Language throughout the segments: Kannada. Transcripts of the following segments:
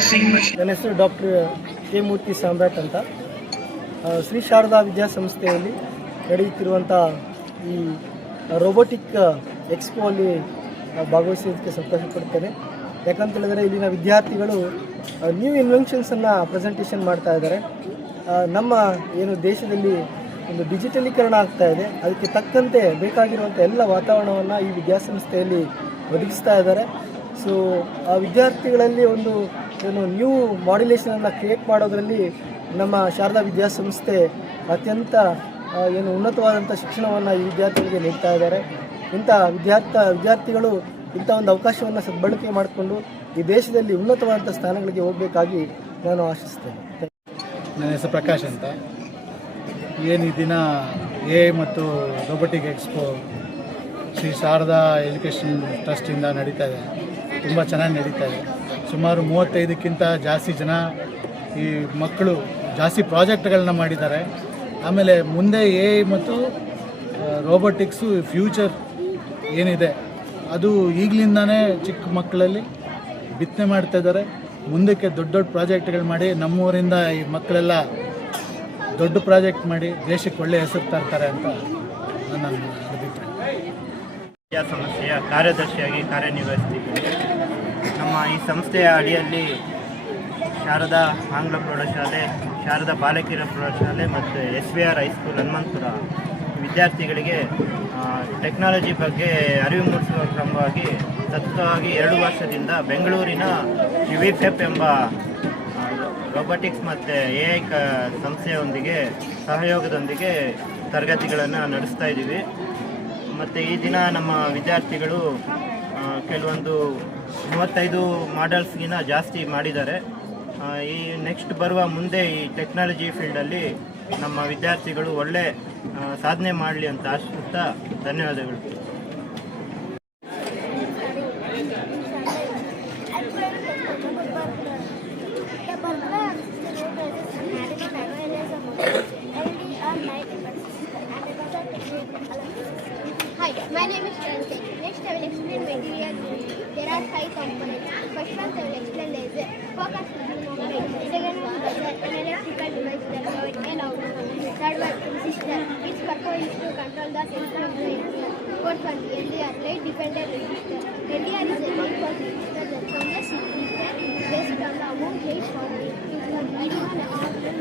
ನನ್ನ ಹೆಸರು ಡಾಕ್ಟರ್ ಕೆ ಮೂರ್ತಿ ಸಾಮ್ರಾಟ್ ಅಂತ. ಶ್ರೀ ಶಾರದಾ ವಿದ್ಯಾಸಂಸ್ಥೆಯಲ್ಲಿ ನಡೆಯುತ್ತಿರುವಂಥ ಈ ರೋಬೋಟಿಕ್ ಎಕ್ಸ್ಪೋ ಅಲ್ಲಿ ಭಾಗವಹಿಸೋದಕ್ಕೆ ಸಂತೋಷ ಪಡ್ತೇನೆ. ಯಾಕಂತ ಹೇಳಿದರೆ ಇಲ್ಲಿನ ವಿದ್ಯಾರ್ಥಿಗಳು ನ್ಯೂ ಇನ್ವೆನ್ಷನ್ಸನ್ನು ಪ್ರೆಸೆಂಟೇಷನ್ ಮಾಡ್ತಾ ಇದ್ದಾರೆ. ನಮ್ಮ ಏನು ದೇಶದಲ್ಲಿ ಒಂದು ಡಿಜಿಟಲೀಕರಣ ಆಗ್ತಾ ಇದೆ, ಅದಕ್ಕೆ ತಕ್ಕಂತೆ ಬೇಕಾಗಿರುವಂಥ ಎಲ್ಲ ವಾತಾವರಣವನ್ನು ಈ ವಿದ್ಯಾಸಂಸ್ಥೆಯಲ್ಲಿ ಒದಗಿಸ್ತಾ ಇದ್ದಾರೆ. ಸೊ ಆ ವಿದ್ಯಾರ್ಥಿಗಳಲ್ಲಿ ಒಂದು ಏನು ನ್ಯೂ ಮಾಡ್ಯುಲೇಷನನ್ನು ಕ್ರಿಯೇಟ್ ಮಾಡೋದರಲ್ಲಿ ನಮ್ಮ ಶಾರದಾ ವಿದ್ಯಾಸಂಸ್ಥೆ ಅತ್ಯಂತ ಏನು ಉನ್ನತವಾದಂಥ ಶಿಕ್ಷಣವನ್ನು ಈ ವಿದ್ಯಾರ್ಥಿಗಳಿಗೆ ನೀಡ್ತಾ ಇದ್ದಾರೆ. ಇಂಥ ವಿದ್ಯಾರ್ಥಿಗಳು ಇಂಥ ಒಂದು ಅವಕಾಶವನ್ನು ಸದ್ಬಳಕೆ ಮಾಡಿಕೊಂಡು ಈ ದೇಶದಲ್ಲಿ ಉನ್ನತವಾದಂಥ ಸ್ಥಾನಗಳಿಗೆ ಹೋಗಬೇಕಾಗಿ ನಾನು ಆಶಿಸ್ತೇನೆ. ನನ್ನ ಹೆಸರು ಪ್ರಕಾಶ್ ಅಂತ. ಏನು ಈ ದಿನ ಮತ್ತು robotic expo Shri Sharada education ಟ್ರಸ್ಟಿಂದ ನಡೀತಾ ಇದೆ. ತುಂಬ ಚೆನ್ನಾಗಿ ನಡೀತಾ ಇದೆ. ಸುಮಾರು 35ಕ್ಕಿಂತ ಜಾಸ್ತಿ ಜನ ಈ ಮಕ್ಕಳು ಜಾಸ್ತಿ ಪ್ರಾಜೆಕ್ಟ್ಗಳನ್ನ ಮಾಡಿದ್ದಾರೆ. ಆಮೇಲೆ ಮುಂದೆ ಮತ್ತು ರೋಬೋಟಿಕ್ಸು ಫ್ಯೂಚರ್ ಏನಿದೆ ಅದು ಈಗಲಿಂದನೇ ಚಿಕ್ಕ ಮಕ್ಕಳಲ್ಲಿ ಬಿತ್ತನೆ ಮಾಡ್ತಾಯಿದ್ದಾರೆ. ಮುಂದಕ್ಕೆ ದೊಡ್ಡ ದೊಡ್ಡ ಪ್ರಾಜೆಕ್ಟ್ಗಳು ಮಾಡಿ ನಮ್ಮೂರಿಂದ ಈ ಮಕ್ಕಳೆಲ್ಲ ದೊಡ್ಡ ಪ್ರಾಜೆಕ್ಟ್ ಮಾಡಿ ದೇಶಕ್ಕೆ ಒಳ್ಳೆಯ ಹೆಸರು ತರ್ತಾರೆ ಅಂತ ನನ್ನ ಅಭಿಪ್ರಾಯ. ಸಂಸ್ಥೆಯ ಕಾರ್ಯದರ್ಶಿಯಾಗಿ ಕಾರ್ಯನಿರ್ವಹಿಸ್ತಿದ್ದೇನೆ. ನಮ್ಮ ಈ ಸಂಸ್ಥೆಯ ಅಡಿಯಲ್ಲಿ ಶಾರದಾ ಆಂಗ್ಲ ಪ್ರೌಢಶಾಲೆ, ಶಾರದಾ ಬಾಲಕಿಯರ ಪ್ರೌಢಶಾಲೆ ಮತ್ತು SVR ಹೈಸ್ಕೂಲ್ ಹನುಮಂತಪುರ ವಿದ್ಯಾರ್ಥಿಗಳಿಗೆ ಟೆಕ್ನಾಲಜಿ ಬಗ್ಗೆ ಅರಿವು ಮೂಡಿಸುವ ಕ್ರಮವಾಗಿ ಸತತವಾಗಿ 2 ವರ್ಷದಿಂದ ಬೆಂಗಳೂರಿನ ವಿಫೆಪ್ ಎಂಬ ರೋಬೋಟಿಕ್ಸ್ ಮತ್ತು AI ಸಂಸ್ಥೆಯೊಂದಿಗೆ ಸಹಯೋಗದೊಂದಿಗೆ ತರಗತಿಗಳನ್ನು ನಡೆಸ್ತಾ ಇದ್ದೀವಿ. ಮತ್ತು ಈ ದಿನ ನಮ್ಮ ವಿದ್ಯಾರ್ಥಿಗಳು ಕೆಲವೊಂದು 35 ಮಾಡೆಲ್ಸ್ಗಿಂತ ಜಾಸ್ತಿ ಮಾಡಿದ್ದಾರೆ. ಈ ನೆಕ್ಸ್ಟ್ ಬರುವ ಮುಂದೆ ಈ ಟೆಕ್ನಾಲಜಿ ಫೀಲ್ಡಲ್ಲಿ ನಮ್ಮ ವಿದ್ಯಾರ್ಥಿಗಳು ಒಳ್ಳೆ ಸಾಧನೆ ಮಾಡಲಿ ಅಂತ ಆಶಿಸುತ್ತಾ ಧನ್ಯವಾದಗಳು. Hi, my name is Transit. Next I will explain my DVR. There are 5 components. First one I will explain is focus movement. Second one is an electrical device that provide an output. Third one resistor. Its purpose is to control the sensor of the LDR. Fourth one LDR, light dependent resistor. LDR is a low voltage resistor that changes its resistance based on the amount light found.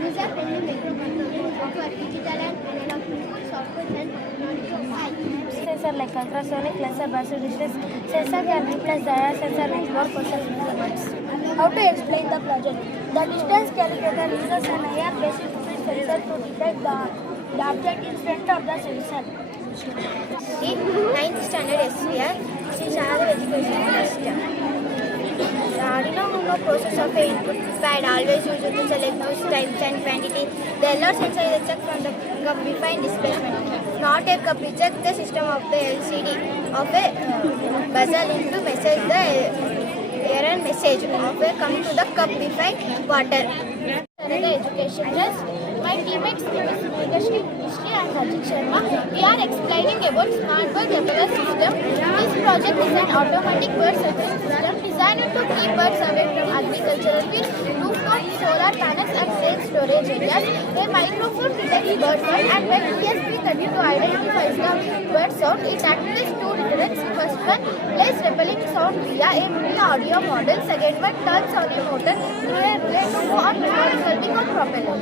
User friendly microcontroller offer digital and analog inputs, outputs and sensor like ultrasonic, laser, basal distance sensor can replace the air sensor with more precise measurements. How to explain the project? The distance calculator uses an air-based sensor to detect the object in front of the sensor. In 9th standard SVR, Sri Sharadha Education System. The Arduino Uno process of an input pad always used to select noise, types and quantity. The LR sensor is checked from the cup defined displacement. Not a cup reject the system of the LCD of a buzzer into message the error message of a come to the cup defined water. The education trust. My teammates History and Rajit Sharma. We are explaining about Smart Bird Weather System. This project is an automatic bird searching system designed to keep birds away from agricultural fields, rooftop solar panels and safe storage areas. A microphone detects bird sound and when ESP32 identifies the bird sound, it activates 2 deterrents. First one plays repelling sound via a mini audio model. Second one turns on a motor through a relay to go on revolving or propeller.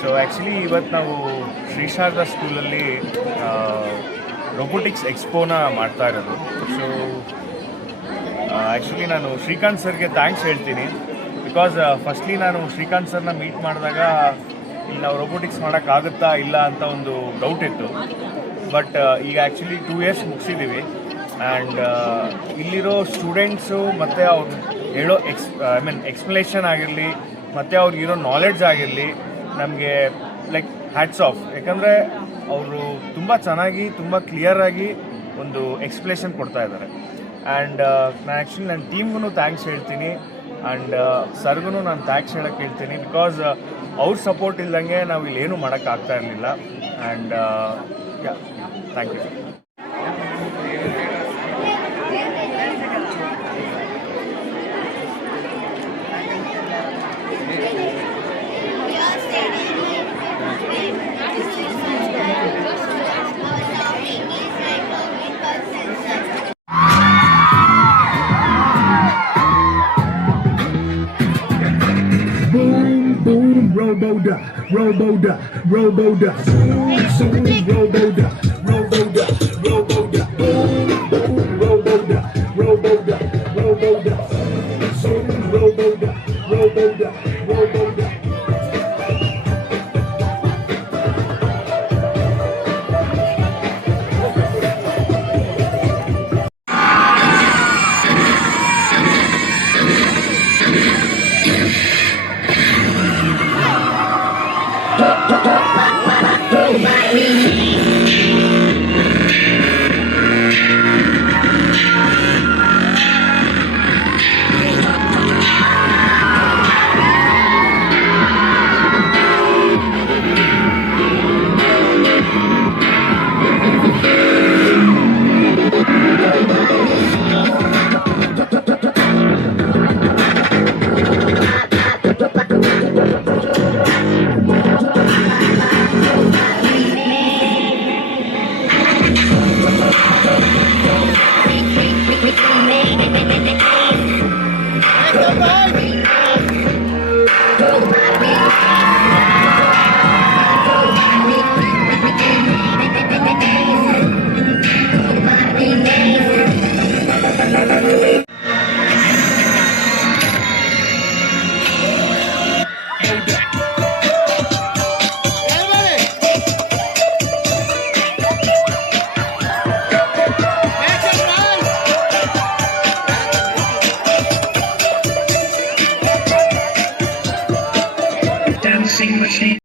So actually ಇವತ್ತು ನಾವು ಶ್ರೀ ಶಾರದಾ ಸ್ಕೂಲಲ್ಲಿ ರೋಬೋಟಿಕ್ಸ್ ಎಕ್ಸ್ಪೋನ ಮಾಡ್ತಾ ಇರೋದು. ಸೊ ಆ್ಯಕ್ಚುಲಿ ನಾನು ಶ್ರೀಕಾಂತ್ ಸರ್ಗೆ ಥ್ಯಾಂಕ್ಸ್ ಹೇಳ್ತೀನಿ. ಬಿಕಾಸ್ ಫಸ್ಟ್ಲಿ ನಾನು ಶ್ರೀಕಾಂತ್ ಸರ್ನ ಮೀಟ್ ಮಾಡಿದಾಗ ಇಲ್ಲಿ ನಾವು ರೋಬೋಟಿಕ್ಸ್ ಮಾಡೋಕ್ಕಾಗುತ್ತಾ ಇಲ್ಲ ಅಂತ ಒಂದು ಡೌಟ್ ಇತ್ತು. ಬಟ್ ಈಗ ಆ್ಯಕ್ಚುಲಿ 2 years ಮುಗಿಸಿದ್ದೀವಿ. ಆ್ಯಂಡ್ ಇಲ್ಲಿರೋ ಸ್ಟೂಡೆಂಟ್ಸು ಮತ್ತು ಅವ್ರು ಹೇಳೋ ಎಕ್ಸ್ಪ್ಲನೇಷನ್ ಆಗಿರಲಿ ಮತ್ತು ಅವ್ರಿಗಿರೋ ನಾಲೆಡ್ಜ್ ಆಗಿರಲಿ ನಮಗೆ ಲೈಕ್ ಹ್ಯಾಟ್ಸ್ ಆಫ್. ಯಾಕಂದರೆ ಅವರು ತುಂಬ ಚೆನ್ನಾಗಿ ತುಂಬ ಕ್ಲಿಯರಾಗಿ ಒಂದು ಎಕ್ಸ್ಪ್ಲೇಷನ್ ಕೊಡ್ತಾ ಇದ್ದಾರೆ. ಆ್ಯಂಡ್ ನಾನು ಆ್ಯಕ್ಚುಲಿ ನನ್ನ ಟೀಮ್ಗೂ ಥ್ಯಾಂಕ್ಸ್ ಹೇಳ್ತೀನಿ ಆ್ಯಂಡ್ ಸರ್ಗೂ ನಾನು ಥ್ಯಾಂಕ್ಸ್ ಹೇಳೋಕ್ಕೆ ಹೇಳ್ತೀನಿ. ಬಿಕಾಸ್ ಅವ್ರ ಸಪೋರ್ಟ್ ಇಲ್ದಂಗೆ ನಾವು ಇಲ್ಲೇನೂ ಮಾಡೋಕ್ಕಾಗ್ತಾ ಇರಲಿಲ್ಲ. And yeah, thank you. Robo-duck, robo-duck, robo-duck, robo-duck, robo-duck.